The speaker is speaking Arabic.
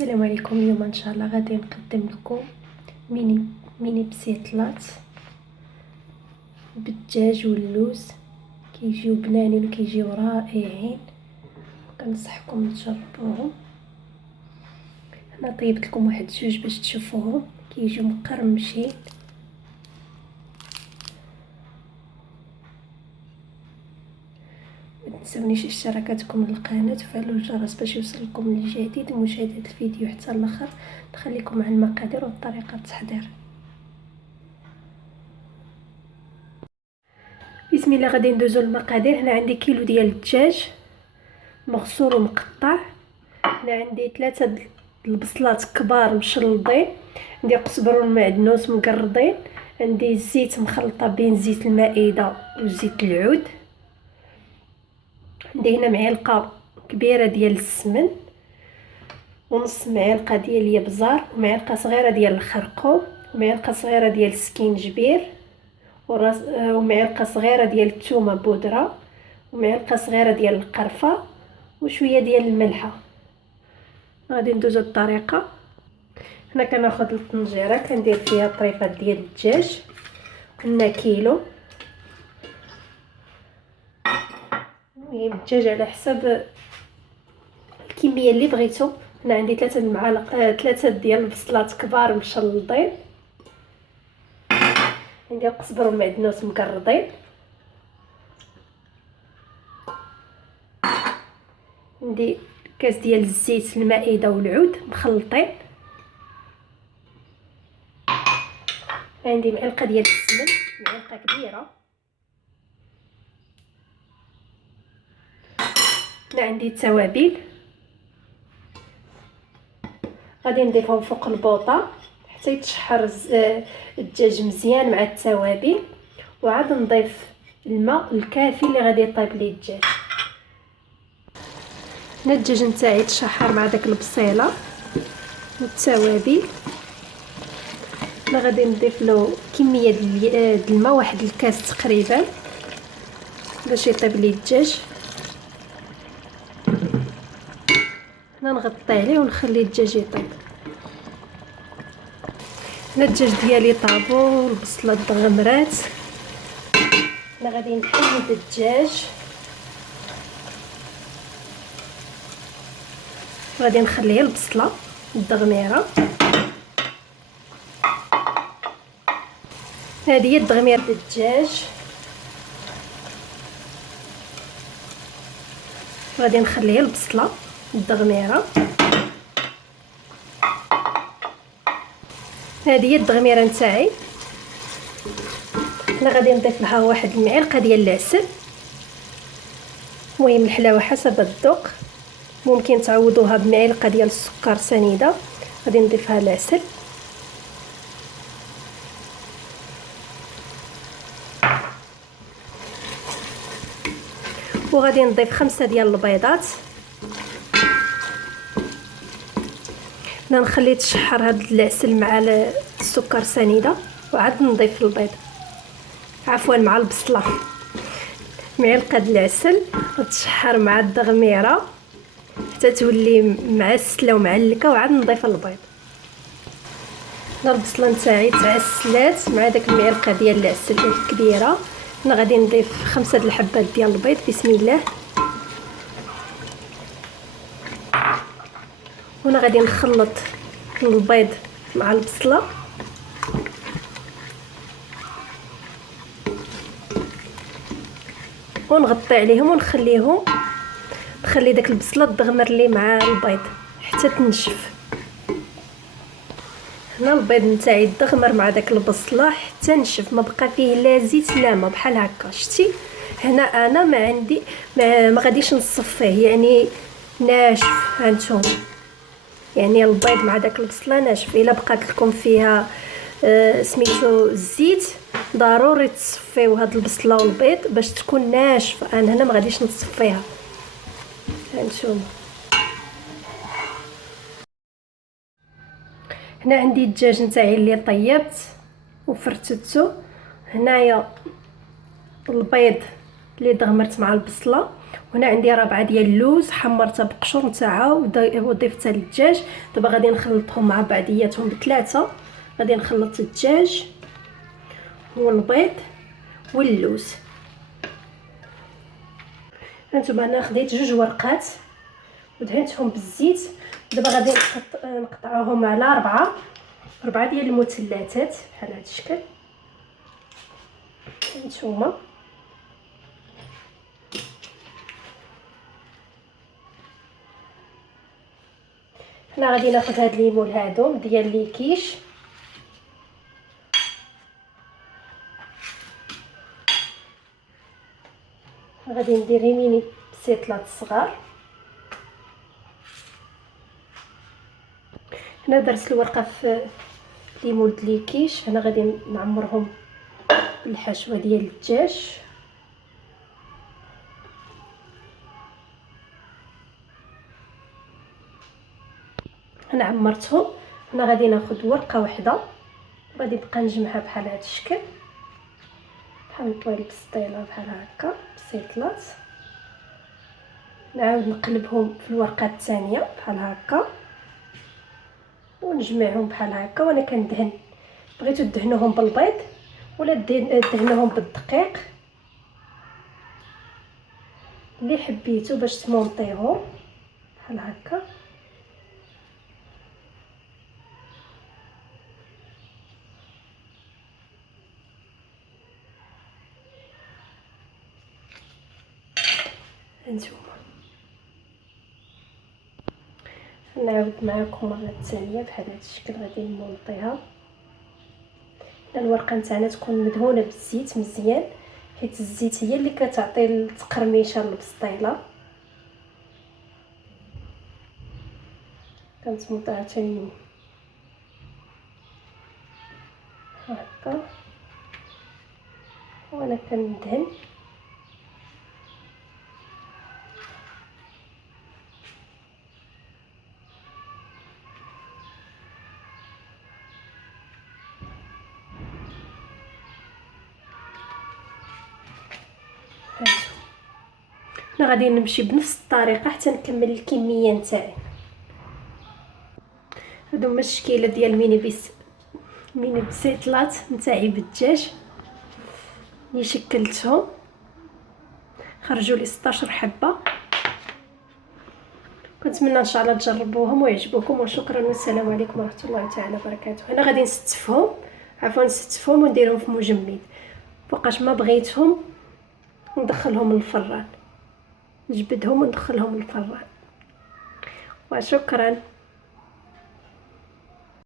السلام عليكم. اليوم ان شاء الله غادي نقدم لكم ميني بسيطلات بالدجاج واللوز. كيجيو بنانين وكيجيو رائعين، كنصحكم تجربوهم. انا طيبت لكم واحد جوج باش تشوفوهم، كيجيو مقرمشين. متنسونيش اشتراكاتكم للقناه وفعلوا الجرس باش يوصلكم الجديد، ومشاهده الفيديو حتى الاخر. نخليكم مع المقادير وطريقه التحضير. بسم الله. غادي ندوزو للمقادير. هنا عندي كيلو ديال الدجاج مغسول ومقطع. هنا عندي 3 البصلات كبار مشلضين. عندي قزبر والمعدنوس مقرضين. عندي الزيت مخلطه بين زيت المائده وزيت العود. عندي هنا معلقه كبيره ديال السمن، ونص معلقه ديال الابزار، ومعلقه صغيره ديال الخرقوم، ومعلقه صغيره ديال السكينجبير، ومعلقه صغيره ديال الثومه بودره، ومعلقه صغيره ديال القرفه، وشويه ديال الملحه. غادي ندوزو الطريقه. هنا كناخذ الطنجيره كندير فيها طريفات ديال الدجاج. قلنا كيلو، المهم الدجاج على حسب الكميه اللي بغيتو. هنا عندي 3 ديال البصلات كبار مشلضين. عندي القزبر والمعدنوس مقرضين. عندي كاس ديال الزيت المائده والعود مخلطين. عندي معلقه ديال السمن، معلقه كبيره. هنا عندي التوابل، غادي نضيفهم فوق البوطه حتى يتشحر الدجاج مزيان مع التوابل، وعاد نضيف الماء الكافي اللي غادي يطيب ليه الدجاج. هنا الدجاج نتاعي تشحر مع داك البصيله والتوابل. انا غادي نضيف له كميه ديال الماء، واحد الكاس تقريبا، باش يطيب لي الدجاج. هنا نغطي عليه ونخلي الدجاج يطيب. هنا الدجاج ديالي طابو والبصله تغمرات. انا غادي نحيد الدجاج، غادي نخليه البصله الدغميره. هذه هي الدغميره ديال الدجاج. غادي نخليه البصله الدغميره. هذه هي الدغميره نتاعي. انا غادي نضيف لها واحد المعلقه ديال العسل. المهم الحلاوه حسب الذوق، ممكن تعوضوها بمعلقه ديال السكر سنيده. غادي نضيفها العسل. وغادي نضيف 5 ديال البيضات. انا نخلي تشحر هاد العسل مع السكر سنيده، وعاد نضيف البيض، عفوا مع البصله. معلقه د العسل وتشحر مع الدغميره حتى تولي معسله ومعلكه، وعاد نضيف البيض. البصله نتاعي تعسلات مع داك المعلقه ديال العسل الكبيره. انا غادي نضيف 5 د الحبات ديال البيض. بسم الله. وانا غادي نخلط البيض مع البصله، ونغطي عليهم ونخليهم، نخلي داك البصله تدغمر لي مع البيض حتى تنشف. هنا البيض نتاعي دغمر مع داك البصله حتى نشف، ما بقى فيه لا زيت لا ما، بحال هكا. شتي هنا انا ما عندي ما غاديش نصفيه، يعني ناشف. هانتوما يعني البيض مع داك البصله ناشف. الا بقات لكم فيها سميتو الزيت، ضروري تصفيو هاد البصله والبيض باش تكون ناشفه. انا هنا ما غاديش نصفيها. هانتوما هنا عندي الدجاج نتاعي اللي طيبت وفرتته. هنايا البيض اللي دغمرت مع البصله. وهنا عندي ربعه ديال اللوز حمرتها بقشور نتاعها وضيفتها للدجاج. دابا غادي نخلطهم مع بعضياتهم بثلاثه. غادي نخلط الدجاج والبيض واللوز. هانتوما انا خديت 2 ورقات ودهنتهم بالزيت. دابا غادي نقطعوهم على 4 ديال المثلثات بحال هذا الشكل. هانتوما حنا غادي ناخذ هاد الليمون هادو ديال لي كيش. غادي ندير يميني بسيطلات صغار. هنا درت الورقه في ليمون لي كيش. هنا غادي نعمرهم بالحشوه ديال الدجاج. انا عمرتهم. انا غادي ناخذ ورقه واحده وغادي نبقى نجمعها بحال هذا الشكل، بحال نطوي البسطيله بحال هكا بسيطلات. نعاود نقلبهم في الورقه الثانيه بحال هكا ونجمعهم بحال هكا. وانا كندهن، بغيتو تدهنوهم بالبيض ولا دهنوهم بالدقيق اللي حبيتو باش تمونطيهم بحال هكا. هانتوما نعاود معكم مره ثانيه بحال هذا الشكل. غادي نمونطيها. الورقه نتاعنا تكون مدهونه بالزيت مزيان، حيت الزيت هي اللي كتعطي التقرميشه للبسطيله. كنتمطها حتى هكا وانا كندهن. انا غادي نمشي بنفس الطريقه حتى نكمل الكميه نتاعي. هادو هما الشكيله ديال ميني بسيطلات نتاعي بالدجاج اللي شكلتهم. خرجوا لي 16 حبه. كنتمنى ان شاء الله تجربوهم ويعجبوكم، وشكرا والسلام عليكم ورحمه الله تعالى وبركاته. انا غادي نستفهم ونديرهم في مجمد. فوقاش ما بغيتهم ندخلهم للفران، نجبدهم وندخلهم للفران. وشكرا.